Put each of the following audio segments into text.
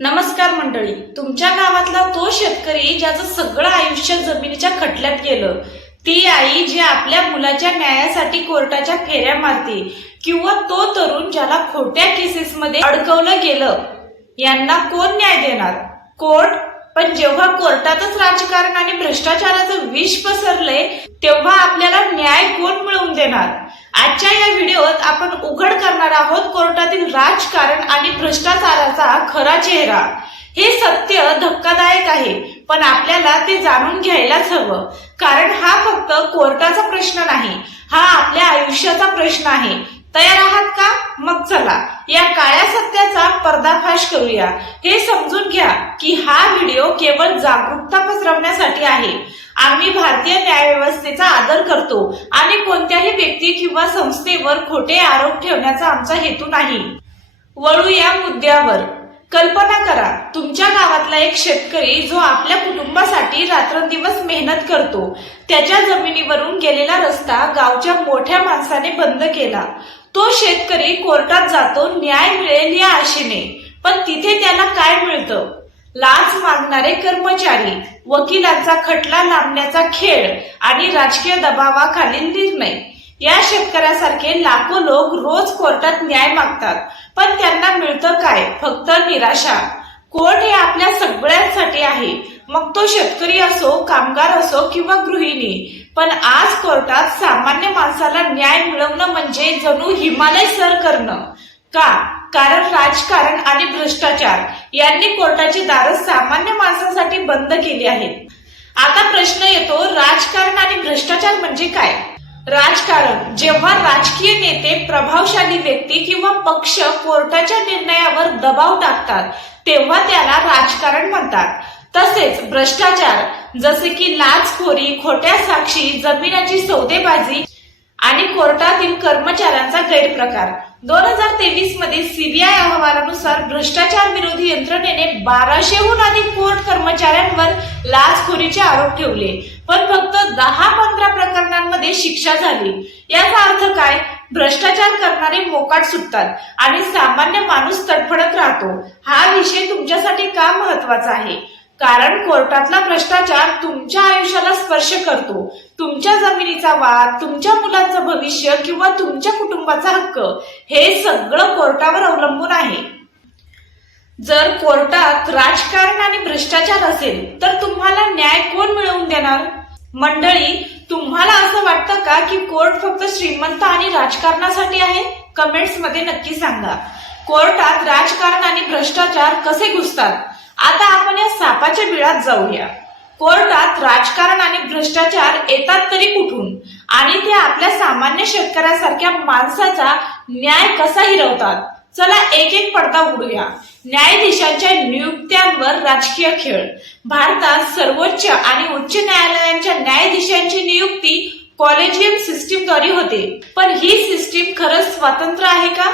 नमस्कार मंडळी. तुमच्या गावातला तो शेतकरी ज्याचं सगळं आयुष्य जमिनीच्या खटल्यात गेलं ती आई जी आपल्या मुलाच्या न्यायासाठी कोर्टाच्या फेऱ्या मारते किंवा तो तरुण ज्याला खोट्या केसेसमध्ये अडकवलं गेलं यांना कोण न्याय देणार? कोर्ट? पण जेव्हा कोर्टातच राजकारण आणि भ्रष्टाचाराचं विष पसरलंय तेव्हा आपल्याला न्याय कोण मिळवून देणार? आजच्या या व्हिडिओत आपण उघड करणार आहोत कोर्टातील राजकारण आणि भ्रष्टाचाराचा खरा चेहरा. हे सत्य धक्कादायक आहे पण आपल्याला ते जाणून घ्यायलाच हवं. कारण हा फक्त कोर्टाचा प्रश्न नाही हा आपल्या आयुष्याचा प्रश्न आहे. तयार आहात का? मग चला या काळ्या सत्याचा पर्दाफाश करूया. हे समजून घ्या की हा व्हिडिओ केवळ जागरूकता पसरवण्यासाठी आहे. आम्ही भारतीय न्यायव्यवस्थेचा आदर करतो आणि कोणत्याही व्यक्ती किंवा संस्थेवर खोटे आरोप ठेवण्याचा आमचा हेतू नाही. वळू या मुद्द्यावर. कल्पना करा तुमच्या गावातला एक शेतकरी जो आपल्या कुटुंबासाठी रात्रंदिवस मेहनत करतो. त्याच्या जमिनीवरून गेलेला रस्ता गावच्या मोठ्या माणसाने बंद केला. तो शेतकरी कोर्टात जातो न्याय मिळेल या आशेने. पण तिथे त्याला काय मिळतं? लाच मागणारे कर्मचारी वकिलांचा खटला लांबण्याचा खेळ आणि राजकीय दबावाखालील निर्णय. या शेतकऱ्यासारखे लाखो लोक रोज कोर्टात न्याय मागतात. पण त्यांना मिळतं काय? फक्त निराशा. कोर्ट हे आपल्या सगळ्यांसाठी आहे. मग तो शेतकरी असो कामगार असो किंवा गृहिणी पण आज कोर्टात सामान्य माणसाला न्याय मिळवणं म्हणजे जणू हिमालय सर करणं. का? कारण राजकारण आणि भ्रष्टाचार यांनी कोर्टाची दारं सामान्य माणसासाठी बंद केली आहेत. आता प्रश्न येतो राजकारण आणि भ्रष्टाचार म्हणजे काय? राजकारण जेव्हा राजकीय नेते प्रभावशाली व्यक्ती किंवा पक्ष कोर्टाच्या निर्णयावर दबाव टाकतात तेव्हा त्याला राजकारण म्हणतात. तसेच भ्रष्टाचार जसे की लाचखोरी खोट्या साक्षी जमिनाची सौदेबाजी आणि कोर्टातील कर्मचाऱ्यांचा गैरप्रकार. दोन हजार तेवीसमध्ये सीबीआय अहवालानुसार भ्रष्टाचार विरोधी यंत्रणेने बाराशेहून अधिक कोर्ट कर्मचाऱ्यांवर लाचखोरीचे आरोप ठेवले. पण फक्त दहा पंधरा प्रकरणांमध्ये शिक्षा झाली. याचा अर्थ काय? भ्रष्टाचार करणारे मोकाट सुटतात आणि सामान्य माणूस तडफडत राहतो. हा विषय तुमच्यासाठी का महत्त्वाचा आहे? कारण कोर्टातला भ्रष्टाचार तुमच्या आयुष्याला स्पर्श करतो. तुमच्या जमिनीचा वाद तुमच्या मुलांचं भविष्य किंवा तुमच्या कुटुंबाचा हक्क हे सगळं कोर्टावर अवलंबून आहे. जर कोर्टात राजकारण आणि भ्रष्टाचार असेल तर तुम्हाला न्याय कोण मिळवून देणार? मंडळी तुम्हाला असं वाटतं का की कोर्ट फक्त श्रीमंत आणि राजकारणासाठी आहे? कमेंट्समध्ये नक्की सांगा. कोर्टात राजकारण आणि भ्रष्टाचार कसे घुसतात? आता आपण या सापाच्या बिळात जाऊया. कोर्टात राजकारण आणि भ्रष्टाचार येतात तरी कुठून? आणि ते आपल्या सामान्य शेतकऱ्यासारख्या माणसाचा न्याय कसा हिरवतात? चला एक एक पडदा उडूया. न्यायाधीशांच्या नियुक्त्यांवर राजकीय खेळ. भारतात सर्वोच्च आणि उच्च न्यायालयांच्या न्यायाधीशांची नियुक्ती कॉलेजियम सिस्टीमद्वारे होते. पण ही सिस्टीम खरंच स्वतंत्र आहे का?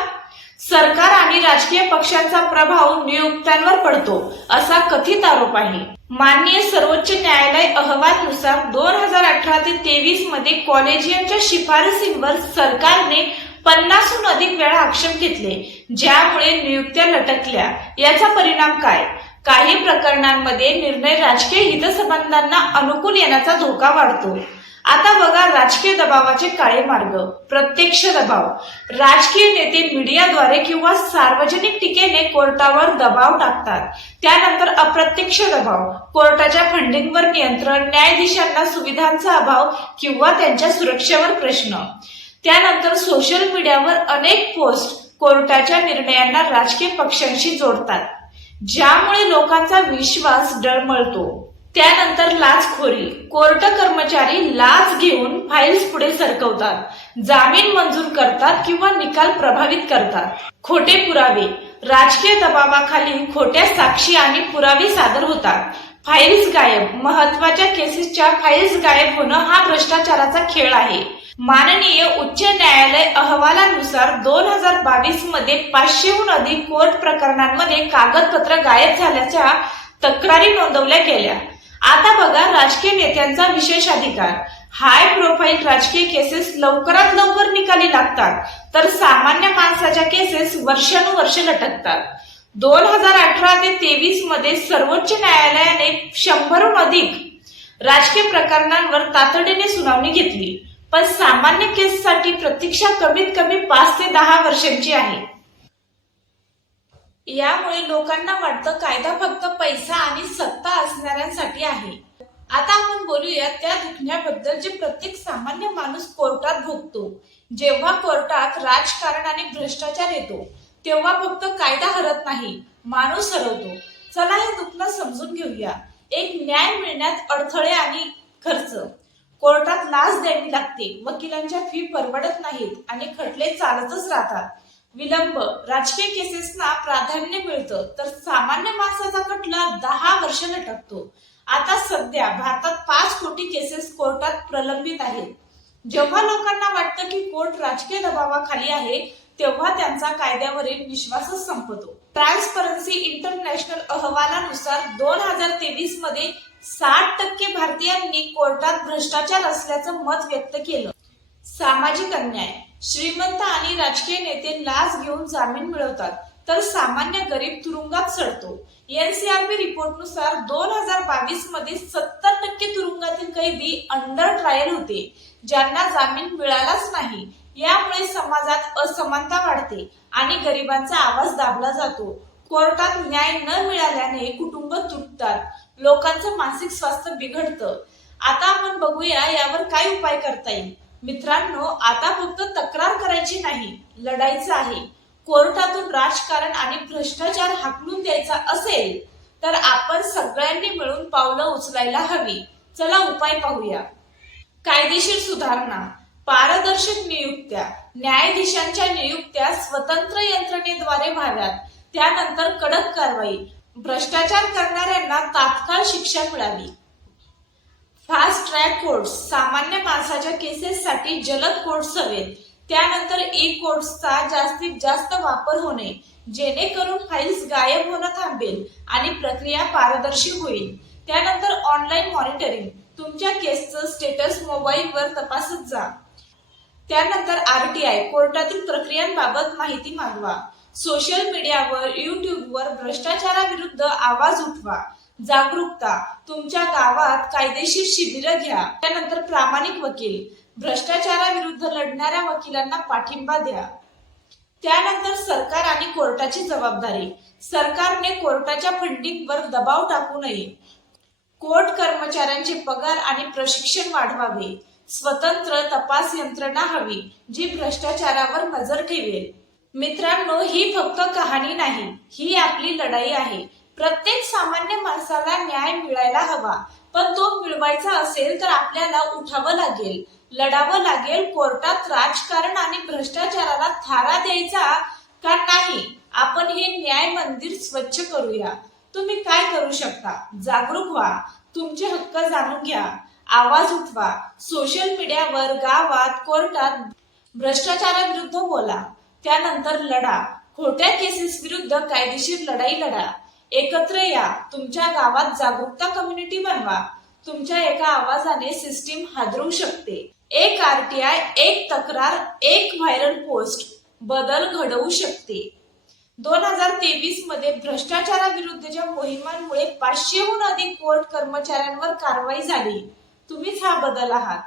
सरकार आणि राजकीय पक्षांचा प्रभाव नियुक्त्यांवर पडतो असा कथित आरोप आहे. माननीय सर्वोच्च न्यायालय अहवालनुसार दोन हजार अठरा ते तेवीसमध्ये कॉलेजियनच्या शिफारसींवर सरकारने पन्नासहून अधिक वेळा आक्षेप घेतले ज्यामुळे नियुक्त्या लटकल्या. याचा परिणाम काय? काही प्रकरणांमध्ये निर्णय राजकीय हितसंबंधांना अनुकूल येण्याचा धोका वाढतो. आता बघा राजकीय दबावाचे काळे मार्ग प्रत्यक्ष दबाव. राजकीय नेते मीडियाद्वारे किंवा सार्वजनिक टीकेने कोर्टावर दबाव टाकतात. त्यानंतर अप्रत्यक्ष दबाव कोर्टाच्या फंडिंगवर नियंत्रण न्यायाधीशांना सुविधांचा अभाव किंवा त्यांच्या सुरक्षेवर प्रश्न. त्यानंतर सोशल मीडियावर अनेक पोस्ट कोर्टाच्या निर्णयांना राजकीय पक्षांशी जोडतात. ज्यामुळे लोकांचा विश्वास डळमळतो. त्यानंतर लाचखोरी. कोर्ट कर्मचारी लाच घेऊन फाईल्स पुढे सरकवतात. जामीन मंजूर करतात किंवा निकाल प्रभावित करतात. खोटे पुरावे. राजकीय दबावाखाली खोट्या साक्षी आणि पुरावे सादर होतात. फाईल्स गायब. महत्त्वाच्या केसेसच्या फाईल्स गायब होणं हा भ्रष्टाचाराचा खेळ आहे. माननीय उच्च न्यायालय अहवालानुसार दोन हजार बावीसमध्ये पाचशेहून अधिक कोर्ट प्रकरणांमध्ये कागदपत्र गायब झाल्याच्या तक्रारी नोंदवल्या गेल्या. आता बघा राजकीय नेत्यांचा विशेष अधिकार. हाय प्रोफाईल राजकीय केसेस लवकरात लवकर निकाली लागतात तर सामान्य माणसाच्या केसेस वर्षानुवर्ष लटकतात. दोन हजार अठरा ते तेवीसमध्ये सर्वोच्च न्यायालयाने शंभरहून अधिक राजकीय प्रकरणांवर तातडीने सुनावणी घेतली. पण सामान्य केससाठी प्रतीक्षा कमीत कमी पाच ते दहा वर्षांची आहे. यामुळे लोकांना वाटतं कायदा फक्त पैसा आणि सत्ता असणाऱ्यांसाठी आहे. आता आपण बोलूया त्या दुखण्याबद्दल जे प्रत्येक सामान्य माणूस कोर्टात भोगतो. जेव्हा कोर्टात राजकारण आणि भ्रष्टाचार येतो तेव्हा फक्त कायदा हरत नाही माणूस हरवतो. चला हे दुखणं समजून घेऊया. एक न्याय मिळण्यात अडथळे आणि खर्च. कोर्टात लाच द्यावी लागते. वकिलांच्या फी परवडत नाहीत आणि खटले चालतच राहतात. विलंब. राजकीय केसेसना प्राधान्य मिळतं तर सामान्य माणसाचा खटला दहा वर्ष लटकतो. आता सध्या भारतात पाच कोटी केसेस कोर्टात प्रलंबित आहेत. जेव्हा लोकांना वाटतं की कोर्ट राजकीय दबावाखाली आहे तेव्हा त्यांचा कायद्यावरील विश्वासच संपतो. ट्रान्सपरन्सी इंटरनॅशनल अहवालानुसार दोन हजार तेवीसमध्ये साठ टक्के भारतीयांनी कोर्टात भ्रष्टाचार असल्याचं मत व्यक्त केलं. सामाजिक अन्याय. श्रीमंत आणि राजकीय नेते लाच घेऊन जामीन मिळवतात तर सामान्य गरीब तुरुंगात सडतो. एनसीआरबी रिपोर्टनुसार दोन हजार बावीसमध्ये सत्तर टक्के तुरुंगातील कैदी अंडर ट्रायल होते ज्यांना जामीन मिळालाच नाही. यामुळे समाजात असमानता वाढते आणि गरिबांचा आवाज दाबला जातो. कोर्टात न्याय न मिळाल्याने कुटुंब तुटतात लोकांचं मानसिक स्वास्थ्य बिघडतं. आता आपण बघूया यावर काय उपाय करता येईल. मित्रांनो आता फक्त तक्रार करायची नाही लढायचं आहे. कोर्टातून राजकारण आणि भ्रष्टाचार हाकलून द्यायचा असेल तर आपण सगळ्यांनी मिळून पावलं उचलायला हवी. चला उपाय पाहूया. कायदेशीर सुधारणा पारदर्शक नियुक्त्या न्यायाधीशांच्या नियुक्त्या स्वतंत्र यंत्रणेद्वारे व्हाव्यात. त्यानंतर कडक कारवाई. भ्रष्टाचार करणाऱ्यांना तात्काळ शिक्षा मिळावी. फास्ट ट्रॅक कोर्ट्स सामान्य माणसाच्या केसेससाठी जलद कोर्ट्स हवेत. त्यानंतर ई कोर्ट्सचा जास्तीत जास्त वापर होणे जेणेकरून फाईल्स गायब होणं थांबेल आणि प्रक्रिया पारदर्शी होईल. त्यानंतर ऑनलाईन मॉनिटरिंग तुमच्या केसचं स्टेटस मोबाईलवर तपासत जा. त्यानंतर आरटीआय कोर्टातील प्रक्रियांबाबत माहिती मागवा. सोशल मीडियावर युट्यूबवर भ्रष्टाचाराविरुद्ध आवाज उठवा. जागरूकता तुमच्या गावात कायदेशीर शिबिरं घ्या. त्यानंतर प्रामाणिक वकील भ्रष्टाचाराविरुद्ध लढणाऱ्या वकिलांना पाठिंबा द्या. त्यानंतर सरकार आणि कोर्टाची जबाबदारी. सरकारने कोर्टाच्या फंडिंगवर दबाव टाकू नये. कोर्ट कर्मचाऱ्यांचे पगार आणि प्रशिक्षण वाढवावे. स्वतंत्र तपास यंत्रणा हवी जी भ्रष्टाचारावर नजर ठेवेल. मित्रांनो ही फक्त कहाणी नाही ही आपली लढाई आहे. प्रत्येक सामान्य माणसाला न्याय मिळायला हवा. पण तो मिळवायचा असेल तर आपल्याला उठावं लागेल लढावं लागेल कोर्टात राजकारण आणि भ्रष्टाचाराला थारा द्यायचा का नाही? आपण हे न्याय मंदिर स्वच्छ करूया. तुम्ही काय करू शकता? जागरूक व्हा. तुमचे हक्क जाणून घ्या. आवाज उठवा. सोशल मीडियावर गावात कोर्टात भ्रष्टाचाराविरुद्ध बोला. त्यानंतर लढा. खोट्या केसेस विरुद्ध कायदेशीर लढाई लढा. एकत्र या. तुमच्या गावात जागरूकता कम्युनिटी बनवा. तुमच्या एका आवाजाने सिस्टीम हादरू शकते. एक आरटीआय एक तक्रार एक व्हायरल पोस्ट बदल घडवू शकते. दोन हजार तेवीसमध्ये भ्रष्टाचाराविरुद्धच्या मोहिमांमुळे पाचशेहून अधिक कोर्ट कर्मचाऱ्यांवर कारवाई झाली तुम्हीच हा बदल आहात.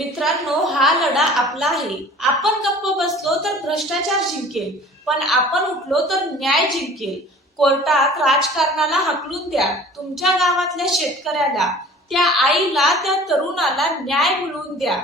मित्रांनो हा लढा आपला आहे. आपण गप्प बसलो तर भ्रष्टाचार जिंकेल पण आपण उठलो तर न्याय जिंकेल. कोर्टात राजकारणाला हकलून द्या. तुमच्या गावातल्या शेतकऱ्याला त्या आईला त्या तरुणाला न्याय मिळवून द्या.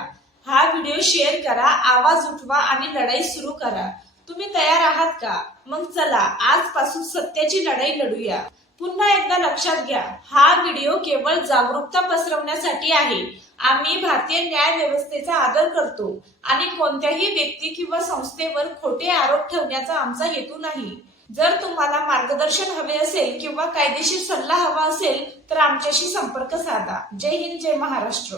हा व्हिडिओ शेअर करा आवाज उठवा आणि लढाई सुरू करा. तुम्ही तयार आहात का? मग चला आजपासून सत्याची लढाई लढूया. पुन्हा एकदा लक्षात घ्या हा व्हिडिओ केवळ जागरूकता पसरवण्यासाठी आहे. आम्ही भारतीय न्याय व्यवस्थेचा आदर करतो आणि कोणत्याही व्यक्ती किंवा संस्थेवर खोटे आरोप ठेवण्याचा आमचा हेतू नाही. जर तुम्हाला मार्गदर्शन हवे असेल किंवा कायदेशीर सल्ला हवा असेल तर आमच्याशी संपर्क साधा. जय हिंद जय महाराष्ट्र.